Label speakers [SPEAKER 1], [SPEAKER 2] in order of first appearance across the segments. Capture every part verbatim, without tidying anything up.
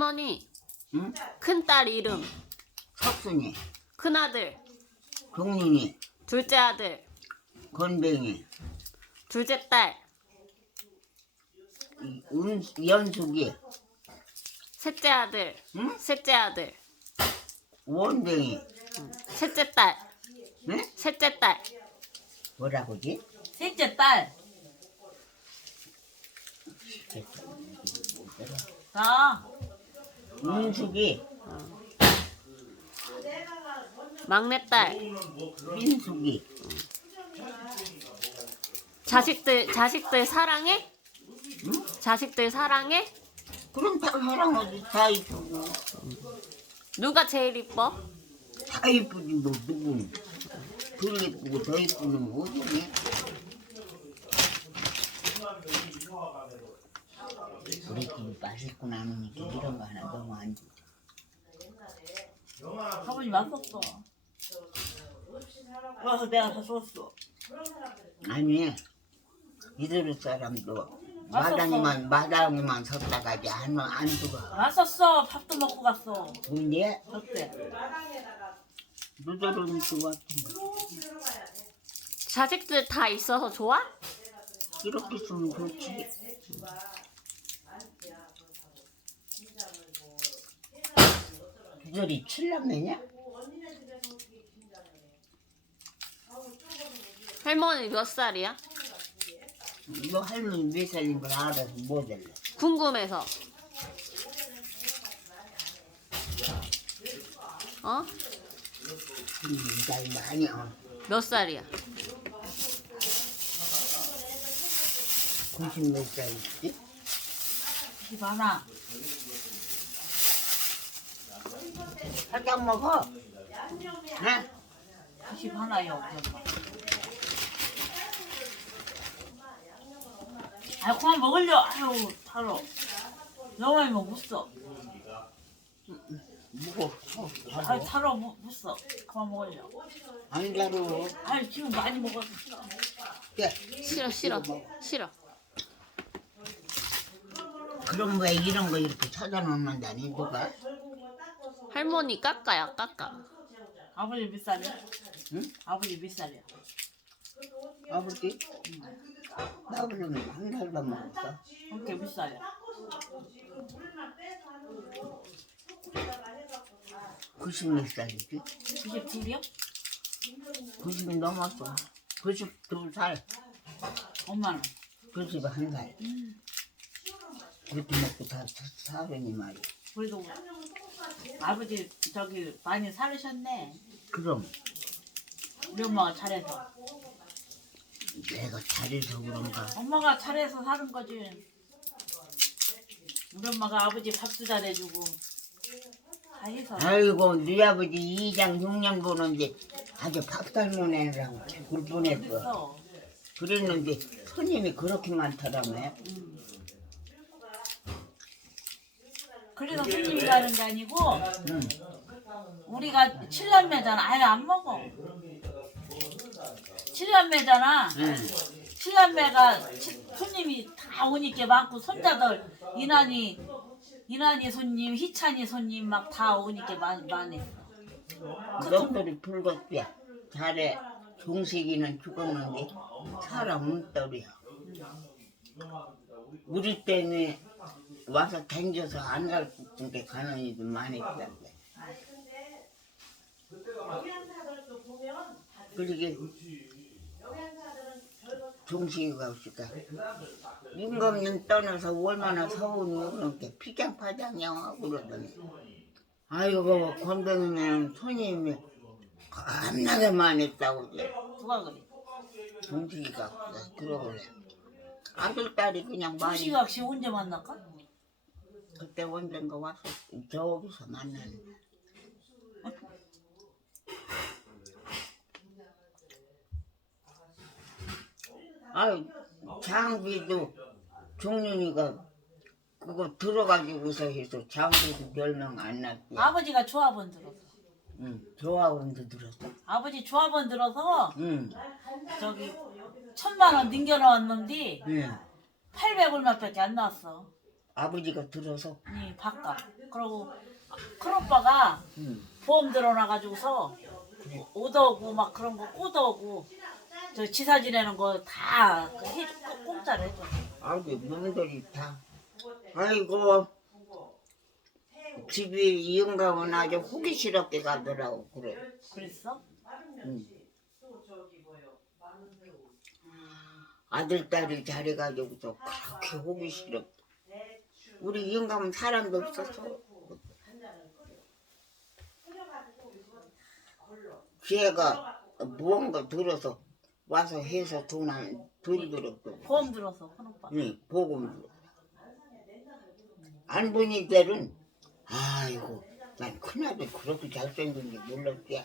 [SPEAKER 1] 할머니,
[SPEAKER 2] 응?
[SPEAKER 1] 큰딸 이름,
[SPEAKER 2] 석순이,
[SPEAKER 1] 큰아들,
[SPEAKER 2] 종윤이,
[SPEAKER 1] 둘째 아들,
[SPEAKER 2] 건뱅이,
[SPEAKER 1] 둘째 딸,
[SPEAKER 2] 이 은, 연숙이,
[SPEAKER 1] 셋째 아들,
[SPEAKER 2] 응?
[SPEAKER 1] 셋째 아들,
[SPEAKER 2] 원뱅이,
[SPEAKER 1] 셋째 딸,
[SPEAKER 2] 응?
[SPEAKER 1] 셋째 딸,
[SPEAKER 2] 뭐라고지?
[SPEAKER 3] 셋째 딸. 나
[SPEAKER 2] 은숙이,
[SPEAKER 1] 막내 딸,
[SPEAKER 2] 민숙이,
[SPEAKER 1] 자식들 자식들 사랑해?
[SPEAKER 2] 응?
[SPEAKER 1] 자식들 사랑해?
[SPEAKER 2] 그럼 다 사랑하지. 다 이쁘고
[SPEAKER 1] 누가 제일 이뻐?
[SPEAKER 2] 다 이쁘지 뭐 누군 덜 이쁘고 더 이쁘는 거 어디니? 우리 집이 맛있고 나누니까 이런 거 하나 너무 안 좋아.
[SPEAKER 3] 아버지 왔었어. 와서 내가 다 줬어.
[SPEAKER 2] 아니 이들 사람도
[SPEAKER 3] 맛없어.
[SPEAKER 2] 마당에만 마당에만 섰다가지 안, 안 들어.
[SPEAKER 3] 왔었어. 밥도 먹고 갔어.
[SPEAKER 2] 근데
[SPEAKER 3] 어때?
[SPEAKER 2] 누들은 좋았지.
[SPEAKER 1] 자식들 다 있어서 좋아?
[SPEAKER 2] 이렇게 있으면 좋지. 누들이 칠남매냐?
[SPEAKER 1] 할머니 몇 살이야?
[SPEAKER 2] 너 할머니 몇 살인 걸 알아서 뭐 될래?
[SPEAKER 1] 궁금해서. 어?
[SPEAKER 2] 나이 많이 어.
[SPEAKER 1] 몇 살이야?
[SPEAKER 2] 구십 몇 살이지?
[SPEAKER 3] 집 하나.
[SPEAKER 2] 살짝 먹어. 응?
[SPEAKER 3] 집 하나요. 우리 엄마. 아, 그만 먹으려. 아유, 타러. 너무 많이 먹어, 못 써.
[SPEAKER 2] 먹어. 어,
[SPEAKER 3] 아,
[SPEAKER 2] 잘
[SPEAKER 3] 타러 못, 못 써. 그만 먹으려.
[SPEAKER 2] 안 자로.
[SPEAKER 3] 아, 지금 많이 먹었어.
[SPEAKER 2] 야,
[SPEAKER 1] 싫어 싫어 싫어.
[SPEAKER 2] 그럼 왜 이런 거 이렇게 찾아놓는다니 누가?
[SPEAKER 1] 할머니 깎아야 깎아.
[SPEAKER 3] 아버지 몇 살이야?
[SPEAKER 2] 응?
[SPEAKER 3] 아버지 몇 살이야?
[SPEAKER 2] 아버지? 나 그러면 한 살도 먹었어.
[SPEAKER 3] 그렇게 몇 살이야?
[SPEAKER 2] 구십 몇 살이지?
[SPEAKER 3] 구십이요?
[SPEAKER 2] 구십 넘었어. 구십두 살.
[SPEAKER 3] 엄마는?
[SPEAKER 2] 구십한 살. 그렇게 먹고 다 사느니 말이야.
[SPEAKER 3] 그래도 아버지 저기 많이 살으셨네.
[SPEAKER 2] 그럼
[SPEAKER 3] 우리 엄마가 잘해서.
[SPEAKER 2] 내가 잘해서 그런가?
[SPEAKER 3] 엄마가 잘해서 사는 거지. 우리 엄마가 아버지 밥도 잘해주고 다 해서.
[SPEAKER 2] 아이고 네 아버지 이장 육 년 보는데 아주 밥 닮은 애라고 죽을 뻔했어.
[SPEAKER 3] 그래서
[SPEAKER 2] 그랬는데 손님이 그렇게 많더라며.
[SPEAKER 3] 그래서 손님이 가는 게 아니고
[SPEAKER 2] 응.
[SPEAKER 3] 우리가 칠남매잖아. 아예 안 먹어. 칠남매잖아.
[SPEAKER 2] 응.
[SPEAKER 3] 칠남매가 치- 손님이 다 오니까 많고 손자들 이난이 이난이 손님, 희찬이 손님 막 다 오니까 많 많이.
[SPEAKER 2] 떡돌이 불것이야. 잘해. 종식이는 죽었는데 사람은 떨이야. 우리 때문에 와서 댕겨서 안 갈 게 가는 이들 많이 있던데. 그러게 종식이가 없을까. 임금님 떠나서 얼마나 서운이 그렇게 피장파장이야 그러더니 아이고 건강이면 손님이 겁나게 많이 했다고 그래.
[SPEAKER 3] 누가 그래?
[SPEAKER 2] 종식이가 그러길래 아들 딸이 그냥 많이
[SPEAKER 3] 조시각 씨 언제 만날까?
[SPEAKER 2] 그때 언젠가 와서 저기서 만났는데 아유 장비도 종윤이가 그거 들어가지고서 해서 장비도 몇 명 안 났지.
[SPEAKER 3] 아버지가 조합원 들어서.
[SPEAKER 2] 응, 조합원도 들었어.
[SPEAKER 3] 아버지 조합원 들어서
[SPEAKER 2] 응,
[SPEAKER 3] 저기 천만 원 남겨놓았는데
[SPEAKER 2] 응.
[SPEAKER 3] 팔백 얼마밖에 안 나왔어.
[SPEAKER 2] 아버지가 들어서
[SPEAKER 3] 이 밥값. 그러고 큰오빠가
[SPEAKER 2] 응.
[SPEAKER 3] 보험 들어놔가지고서 오더고 막 그런 거 꼬더고 저 지사 지내는 거 다 해줘 공짜로 해줘.
[SPEAKER 2] 아이고 놈들이 다. 아이고 집이 이은가면 아주 호기스럽게 가더라고 그래.
[SPEAKER 3] 그랬어?
[SPEAKER 2] 응. 아들 딸이 잘해가지고서 그렇게 호기스럽게. 우리 이은가면 사람도 없었어. 걔가 무언가 들어서 와서 해서 돈안 돈 들었고.
[SPEAKER 3] 보험 들어서 큰오빠.
[SPEAKER 2] 응, 보금 들어. 안 보니 때는 아이고 난 큰아들 그렇게 잘생긴지 몰랐지.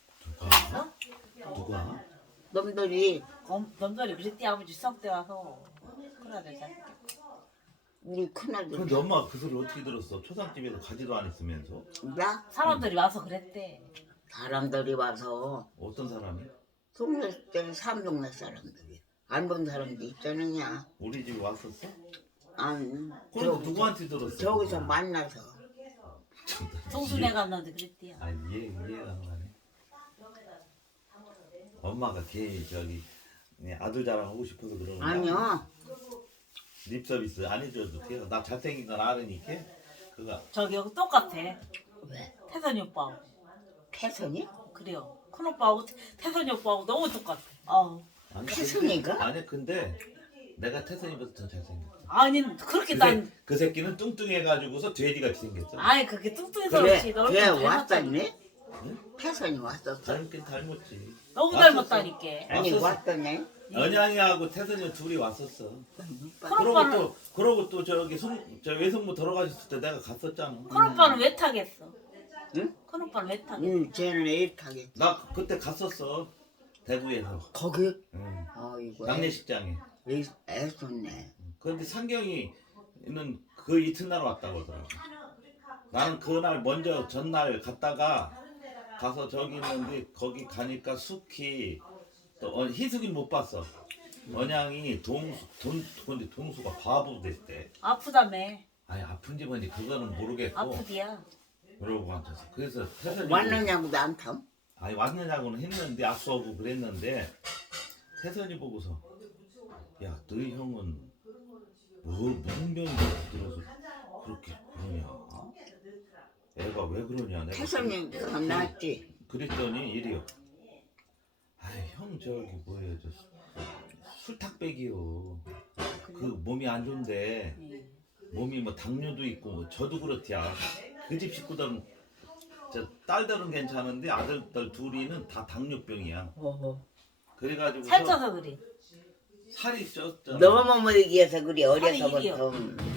[SPEAKER 4] 누가?
[SPEAKER 2] 놈들이
[SPEAKER 3] 검, 넘들이 그랬대 아버지 수학 때 와서 그래야 되잖아.
[SPEAKER 2] 우리 큰아들
[SPEAKER 4] 근데 엄마가 그 소리 어떻게 들었어? 초상집에서 가지도 안 했으면서.
[SPEAKER 2] 나
[SPEAKER 3] 사람들이 와서 그랬대.
[SPEAKER 2] 사람들이 와서
[SPEAKER 4] 어떤 사람이?
[SPEAKER 2] 동네 때 삼동네 사람들이 안 본 사람도 있잖느냐.
[SPEAKER 4] 우리 집에 왔었어?
[SPEAKER 2] 안
[SPEAKER 4] 그럼 누구한테 들었어?
[SPEAKER 2] 저기서 만나서
[SPEAKER 3] 동순회 갔는데 그랬대요.
[SPEAKER 4] 아 이해 이해가 안 가네. 엄마가 걔 저기 아들 자랑하고 싶어서 그러는 거야.
[SPEAKER 2] 아니요.
[SPEAKER 4] 립 서비스 안 해줘도 돼요. 나 잘생긴 건 알으니까 그거.
[SPEAKER 3] 저기 여기 똑같아.
[SPEAKER 2] 왜?
[SPEAKER 3] 태선이 오빠하고.
[SPEAKER 2] 태선이?
[SPEAKER 3] 그래요. 큰오빠하고 태- 태선이 오빠하고 너무 똑같아. 어.
[SPEAKER 4] 아니,
[SPEAKER 2] 태선이가?
[SPEAKER 4] 근데- 아니 근데 내가 태선이보다 더 잘생겼어.
[SPEAKER 3] 아니 그렇게
[SPEAKER 4] 그,
[SPEAKER 3] 난
[SPEAKER 4] 새, 그 새끼는 뚱뚱해가지고서 돼지같이 생겼어.
[SPEAKER 3] 아니 그렇게 뚱뚱해서
[SPEAKER 2] 그래,
[SPEAKER 3] 그렇지. 너무
[SPEAKER 2] 걔
[SPEAKER 3] 닮았다니.
[SPEAKER 2] 왔었네?
[SPEAKER 4] 응?
[SPEAKER 2] 태선이 왔었어.
[SPEAKER 4] 닮긴 닮았지.
[SPEAKER 3] 너무
[SPEAKER 4] 왔었어.
[SPEAKER 3] 닮았다니까.
[SPEAKER 2] 아니
[SPEAKER 4] 왔었어.
[SPEAKER 2] 왔었네.
[SPEAKER 4] 언양이하고 태선이 둘이 왔었어. 그러고
[SPEAKER 3] 큰오빠는
[SPEAKER 4] 또 그러고 또 저기 송, 저 외숙모 돌아가셨을 때 내가 갔었잖아.
[SPEAKER 3] 큰오빠는 왜 타겠어?
[SPEAKER 2] 응?
[SPEAKER 3] 큰오빠는 왜 타겠어?
[SPEAKER 2] 응, 쟤는 애타게.
[SPEAKER 4] 나 그때 갔었어 대구에서.
[SPEAKER 2] 거기?
[SPEAKER 4] 응.
[SPEAKER 2] 아이고.
[SPEAKER 4] 장례식장에.
[SPEAKER 2] 애, 애썼네.
[SPEAKER 4] 그런데 상경이는 그 이튿날 왔다고 하더라고. 나는 그날 먼저 전날 갔다가 가서 저기 있는데 거기 가니까 숙희 또 어, 희숙이 못 봤어. 언양이 동수 돈 근데 동수가 바보 됐대.
[SPEAKER 3] 아프다며.
[SPEAKER 4] 아니 아픈지 뭔지 그거는 모르겠고.
[SPEAKER 3] 아프디야.
[SPEAKER 4] 그러고 앉아서 그래서 태선이
[SPEAKER 2] 왔느냐고도 안 탐?
[SPEAKER 4] 아니 왔느냐고는 했는데 악수하고 그랬는데 태선이 보고서 야 너희 형은 뭐 무슨 병이 들어서 그렇게 그러냐 애가 왜 그러냐 내가
[SPEAKER 2] 태선이가 낫지.
[SPEAKER 4] 그랬더니 이래요. 아이 형 저기 뭐예요 저 수- 술탁백이요. 그 몸이 안 좋은데 몸이 뭐 당뇨도 있고 뭐 저도 그렇디야. 그 집 식구들은 저 딸들은 괜찮은데 아들들 둘이는 다 당뇨병이야.
[SPEAKER 2] 어허.
[SPEAKER 4] 그래가지고
[SPEAKER 3] 살쪄서 그래.
[SPEAKER 4] 살이 쪘잖아.
[SPEAKER 2] 너무 먹이해서 그리
[SPEAKER 3] 살이
[SPEAKER 2] 어려서부터.
[SPEAKER 3] 일이요.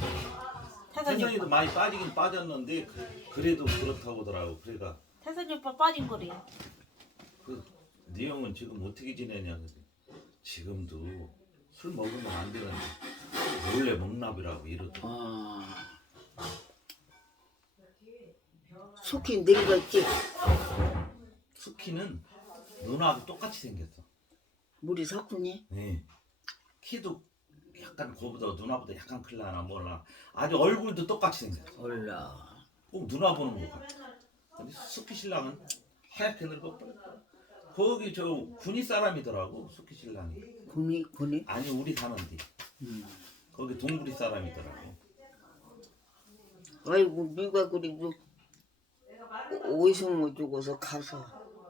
[SPEAKER 3] 태선이
[SPEAKER 4] 태선이도
[SPEAKER 3] 오빠.
[SPEAKER 4] 많이 빠지긴 빠졌는데 그- 그래도 그렇다고 하더라고. 그러니까
[SPEAKER 3] 태선이 오빠 빠진 거래.
[SPEAKER 4] 그네 형은 지금 어떻게 지내냐. 그래. 지금도 술 먹으면 안 되는데 원래 먹나비라고 이러더라고.
[SPEAKER 2] 어. 숙희 늙었지?
[SPEAKER 4] 숙희는 누나하고 똑같이 생겼어.
[SPEAKER 2] 물이 섞으니?
[SPEAKER 4] 네. 키도 약간 그보다 누나보다 약간 클라나 몰라. 아주 얼굴도 똑같이 생겼어.
[SPEAKER 2] 몰라.
[SPEAKER 4] 꼭 누나 보는 거 같아. 근데 숙희 신랑은 하얗게 늙었고 거기 저 군이 사람이더라고 숙희 신랑이.
[SPEAKER 2] 군이 군이?
[SPEAKER 4] 아니 우리 사는데
[SPEAKER 2] 음.
[SPEAKER 4] 거기 동부리 사람이더라고.
[SPEAKER 2] 아이고 네가 그래도 오이승모 주고서 가서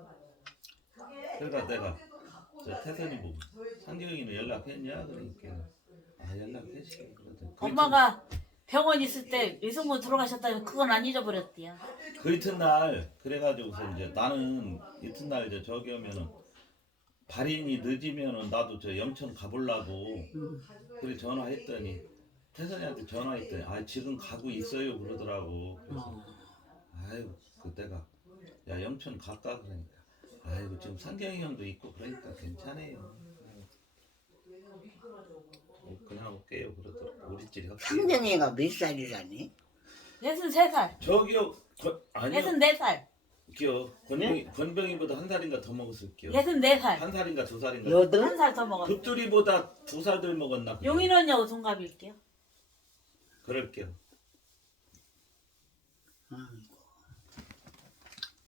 [SPEAKER 4] 그러니까 내가 저 태선이 보고 상경이는 연락했냐 그러니까 아 연락했지 그러더니 그
[SPEAKER 3] 엄마가 병원 있을 때 외숙모 들어가셨다면 그건 안 잊어버렸대요.
[SPEAKER 4] 이튿- 그 이튿날 그래가지고서 이제 나는 이튿날 이제 저기 오면은 발인이 늦으면은 나도 저 영천 가보려고 그래 전화했더니 태선이한테 전화했더니 아 지금 가고 있어요 그러더라고. 그래서 아이고 그때가 야 영천 갈까 그러니까 아이고 지금 상경이 형도 있고 그러니까 괜찮아요. 그냥 올게요 그러더라고. 우리 집이 확실히
[SPEAKER 2] 상정이가 몇 살이라니?
[SPEAKER 3] 예순세 살.
[SPEAKER 4] 저기요 거, 아니요
[SPEAKER 3] 예순네 살.
[SPEAKER 4] 기요 권병이 권병이보다 한 살인가 더 먹었을게요.
[SPEAKER 3] 예순네 살.
[SPEAKER 4] 한 살인가 두 살인가.
[SPEAKER 2] 여덟?
[SPEAKER 3] 한 살 더 먹었어.
[SPEAKER 4] 급두리보다 두 살 덜 먹었나. 그래요.
[SPEAKER 3] 용인 언니하고 동갑일게요.
[SPEAKER 4] 그럴게요.